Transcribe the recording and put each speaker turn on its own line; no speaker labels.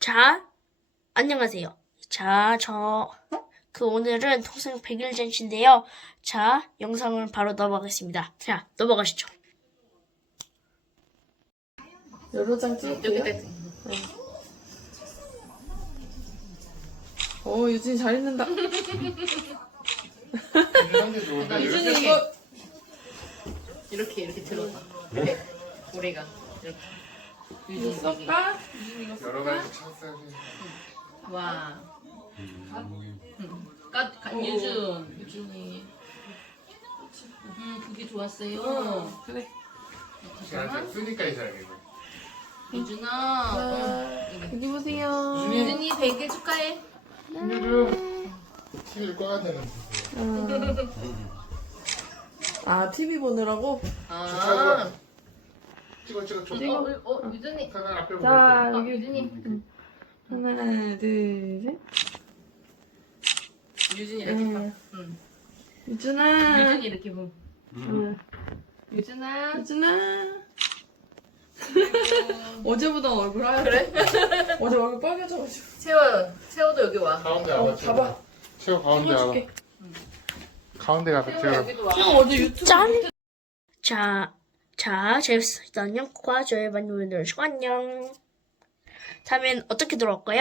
자, 안녕하세요. 자, 오늘은 통상 100일 잔치인데요. 자, 영상을 바로 넘어가겠습니다. 자, 넘어가시죠.
여러 장 찍을게요. 유진이 잘 읽는다. 유진이 이거
이렇게 들어봐. 이렇게 우리가 이렇게. 유진이
썼다.
여러 가지 찬스를
와. 유준이. 그게 좋았어요.
그래.
시간 쓰니까 이 사람이
유준아.
여기 보세요.
유준이 100일 축하해.
TV를 꺼야 되는
아, TV 보느라고?
아.
찍어
유준이.
카메라 앞에 보고
자,
어,
여기
유준이.
하나, 둘, 셋.
유준이 이렇게 봐. 응.
유준아.
유준이 이렇게 보.
응.
유준아.
유준아. 어제보다 얼굴 하얗다.
그래?
어제 얼굴 빨개져가지고.
채호도 여기 와.
가운데 와봐
가봐.
채호 가운데 와봐
찍어줄게.
가운데 가봐
채호
채호
여기도 와.
어제 유튜브.
짠! 자, 재밌었던 영과 좋아요 많이 눌러주시고 안녕. 다음엔 어떻게 돌아올까요?